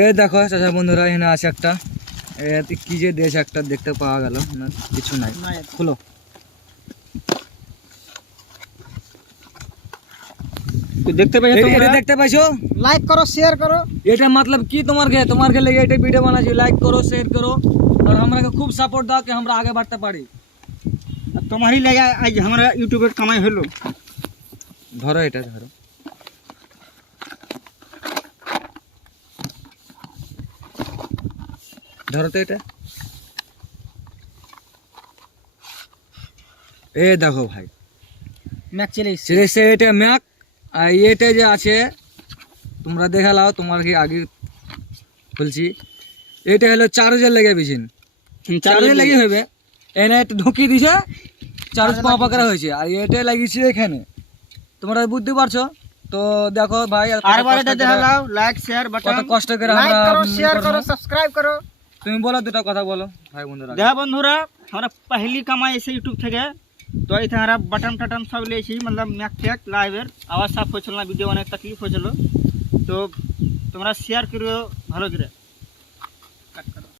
এ দেখো চাচা বন্ধুরা, এখানে আছে একটা কি যে দেশ একটা দেখতে পাওয়া গেল না, কিছু নাই। খুলো, দেখতে পাইছো এটা দেখতে পাইছো? লাইক করো, শেয়ার করো। এটা मतलब কি তোমার के लेके এটা ভিডিও বানাচ্ছি। লাইক করো, শেয়ার করো और हमरा के खूब सपोर्ट দাও कि আমরা आगे बढ़ते পারি। তোমারই লাগে আজ আমরা ইউটিউবে কামাই হলো। ধরো এটা, ধরো ধরো তো এটা। এ দেখো ভাই, ম্যাক চলে এসেছে। সে এটা ম্যাক। আর এটা যে আছে তোমরা দেখা লাও, তোমার কি আগে বলছি, এটা হলো চার্জার লেগে বিছিন, চার্জার লেগে হবে। এনে একটু ঢুকিয়ে দিছে, চার্জ পাওয়া করা হয়েছে। আর এটা লাগিয়েছি এখানে, তোমরা বুঝতে পারছো তো। দেখো ভাই, আরবার এটা দেখা লাও, লাইক শেয়ার বাটন, কত কষ্ট করে লাইক আমরা করো, শেয়ার করো, সাবস্ক্রাইব করো। তুমি বলো দুটো কথা বলো ভাই বন্ধুরা। देखा बंधुरा हमारा पहली कमाई ऐसे यूट्यूब थे तो ये हमारा बटन टटन सब ले मतलब मैक फैक लाइव आवाज़ साफ हो चलना, वीडियो अनेक तकलीफ हो चलो तो तुम्हारा शेयर करो भलो करे।